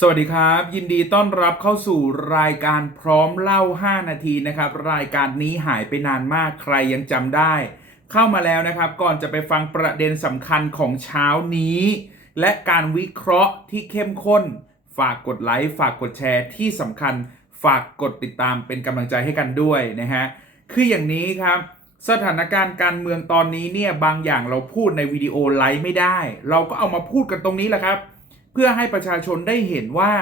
สวัสดีครับ ยินดีต้อนรับเข้าสู่รายการพร้อมเล่า 5 นาทีนะครับ รายการนี้หายไปนานมากใครยังจำได้ เข้ามาแล้วนะครับ ก่อนจะไปฟังประเด็นสำคัญของเช้านี้ และการวิเคราะห์ที่เข้มข้น ฝากกดไลค์ฝากกดแชร์ที่สำคัญ ฝากกดติดตามเป็นกำลังใจให้กันด้วยนะฮะคืออย่างนี้ครับ สถานการณ์การเมืองตอนนี้เนี่ยบางอย่างเราพูดในวิดีโอไลฟ์ไม่ได้ เราก็เอามาพูดกันตรงนี้แหละครับ พื่อให้ประชาชนได้เห็นว่า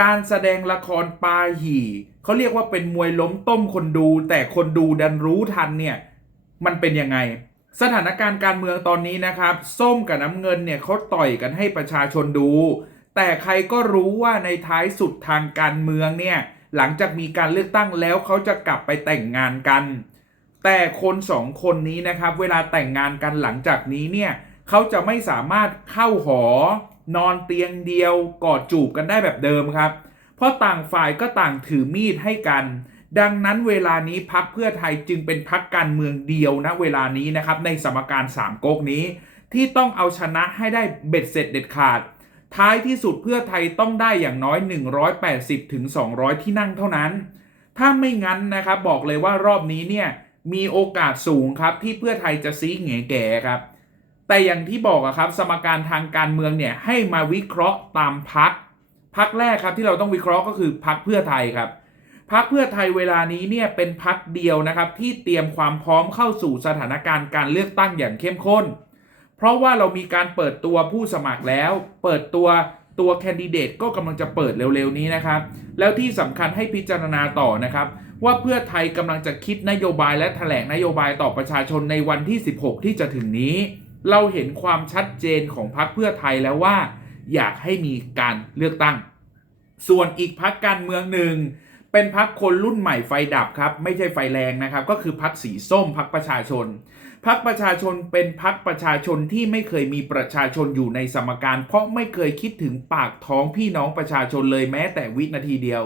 การแสดงละครปาหี่เขาเรียกว่าเป็นมวยล้มต้มคนดู แต่คนดูดันรู้ทันเนี่ยมันเป็นยังไง สถานการณ์การเมืองตอนนี้นะครับ ส้มกับน้ำเงินเนี่ยเขาต่อยกันให้ประชาชนดู แต่ใครก็รู้ว่าในท้ายสุดทางการเมืองเนี่ยหลังจากมีการเลือกตั้งแล้วเขาจะกลับไปแต่งงานกัน แต่คนสองคนนี้นะครับ เวลาแต่งงานกันหลังจากนี้เนี่ยเขาจะไม่สามารถเข้าหอ นอนเตียงเดียวกอดจูบกันได้แบบเดิมครับ เพราะต่างฝ่ายก็ต่างถือมีดให้กัน ดังนั้นเวลานี้พักเพื่อไทยจึงเป็นพักการเมืองเดียวนะเวลานี้นะครับในสมการสามก๊กนี้ ที่ต้องเอาชนะให้ได้เบ็ดเสร็จเด็ดขาด ท้ายที่สุดเพื่อไทยต้องได้อย่างน้อย 180ถึง200 ที่นั่งเท่านั้น ถ้าไม่งั้นนะครับบอกเลยว่ารอบนี้เนี่ยมีโอกาสสูงครับที่เพื่อไทยจะซีเหงแก่ครับ แต่อย่างที่บอกอะครับ สมการทางการเมืองเนี่ยให้มาวิเคราะห์ตามพักพักแรกครับที่เราต้องวิเคราะห์ก็คือพักเพื่อไทยครับพักเพื่อไทยเวลานี้เนี่ยเป็นพักเดียวนะครับ ที่เตรียมความพร้อมเข้าสู่สถานการณ์การเลือกตั้งอย่างเข้มข้น เพราะว่าเรามีการเปิดตัวผู้สมัครแล้ว เปิดตัวตัวแคนดิเดตก็กำลังจะเปิดเร็วๆนี้นะครับ แล้วที่สำคัญให้พิจารณาต่อนะครับ ว่าเพื่อไทยกำลังจะคิดนโยบายและแถลงนโยบายต่อประชาชนในวันที่ 16 ที่จะถึงนี้ เราเห็นความชัดเจนของพรรคเพื่อไทยแล้วว่า อยากให้มีการเลือกตั้ง ส่วนอีกพรรคการเมืองหนึ่ง เป็นพรรคคนรุ่นใหม่ไฟดับครับ ไม่ใช่ไฟแรงนะครับ ก็คือพรรคสีส้มพรรคประชาชนพรรคประชาชนเป็นพรรคประชาชนที่ไม่เคยมีประชาชนอยู่ในสมการ เพราะไม่เคยคิดถึงปากท้องพี่น้องประชาชนเลยแม้แต่วินาทีเดียว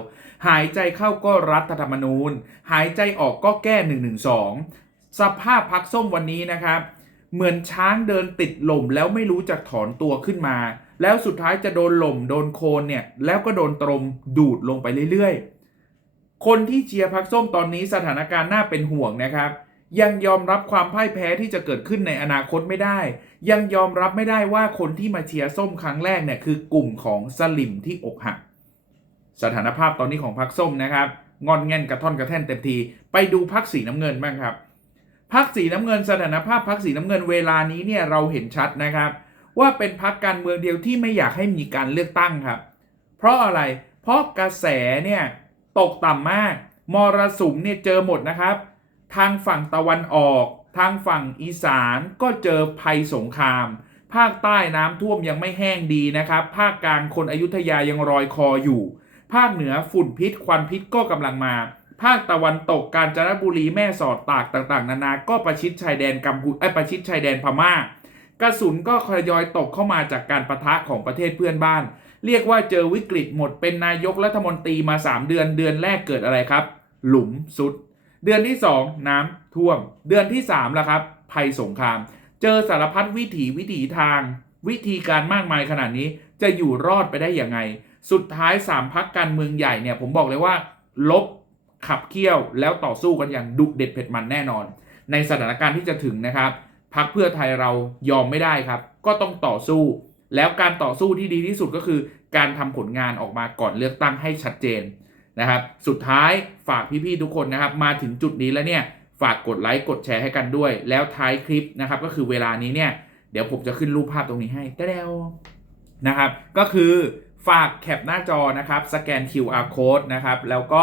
หายใจเข้าก็รัฐธรรมนูญ หายใจออกก็แก้1นึสภาพพักส้มวันนี้นะครับ เหมือนช้างเดินติดหล่มแล้วไม่รู้จักถอนตัวขึ้นมา แล้วสุดท้ายจะโดนหล่มโดนโคนเนี่ย แล้วก็โดนตรมดูดลงไปเรื่อยๆ คนที่เชียร์พักส้มตอนนี้สถานการณ์น่าเป็นห่วงนะครับ ยังยอมรับความพ่ายแพ้ที่จะเกิดขึ้นในอนาคตไม่ได้ ยังยอมรับไม่ได้ว่าคนที่มาเชียร์ส้มครั้งแรกเนี่ยคือกลุ่มของสลิมที่อกหัก สถานภาพตอนนี้ของพักส้มนะครับงอนแง่นกระท่อนกระแท่นเต็มที ไปดูพักสีน้ำเงินบ้างครับ พักสีน้ำเงินสถานภาพพักสีน้ำเงินเวลานี้เนี่ยเราเห็นชัดนะครับ ว่าเป็นพักการเมืองเดียวที่ไม่อยากให้มีการเลือกตั้งครับ เพราะอะไร เพราะกระแสเนี่ยตกต่ำมาก มรสุมเนี่ยเจอหมดนะครับ ทางฝั่งตะวันออก ทางฝั่งอีสานก็เจอภัยสงคราม ภาคใต้น้ำท่วมยังไม่แห้งดีนะครับ ภาคกลางคนอยุธยายังรอยคออยู่ ภาคเหนือฝุ่นพิษควันพิษก็กำลังมา ภาคตะวันตกกาญจนบุรีแม่สอดตากต่างๆ นานา ก็ประชิดชายแดนกัมพูไอประชิดชายแดนพม่า กระสุนก็ทยอยตกเข้ามาจากการประทะของประเทศเพื่อนบ้าน เรียกว่าเจอวิกฤตหมดเป็นนายกรัฐมนตรีมา 3 เดือนเดือนแรกเกิดอะไรครับ หลุมสุด เดือนที่ 2 น้ำท่วม เดือนที่3ละครับ ภัยสงคราม เจอสารพัดวิถีวิถีทาง วิธีการมากมายขนาดนี้จะอยู่รอดไปได้อยังไง สุดท้าย3พักการเมืองใหญ่เนี่ยผมบอกเลยว่า ลบ ขับเคี่ยวแล้วต่อสู้กันอย่างดุเด็ดเผ็ดมันแน่นอน ในสถานการณ์ที่จะถึงนะครับพักเพื่อไทยเรายอมไม่ได้ครับ ก็ต้องต่อสู้ แล้วการต่อสู้ที่ดีที่สุดก็คือ การทำผลงานออกมาก่อนเลือกตั้งให้ชัดเจนนะครับ สุดท้ายฝากพี่ๆทุกคนนะครับ มาถึงจุดนี้แล้วเนี่ยฝากกดไลค์กดแชร์ให้กันด้วย แล้วท้ายคลิปนะครับ ก็คือเวลานี้เนี่ย เดี๋ยวผมจะขึ้นรูปภาพตรงนี้ให้แต้วนะครับ ก็คือฝากแคปหน้าจอนะครับ สแกน QR code นะครับ แล้วก็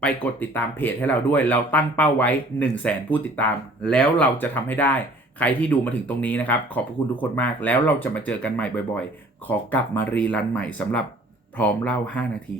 ไปกดติดตามเพจให้เราด้วย เราตั้งเป้าไว้ 1 0 0 0 0แสนผู้ติดตาม แล้วเราจะทำให้ได้ ใครที่ดูมาถึงตรงนี้นะครับ ขอบพระคุณทุกคนมาก แล้วเราจะมาเจอกันใหม่บ่อย ๆ ขอกลับมารีรันใหม่สำหรับพร้อมเล่า 5 นาที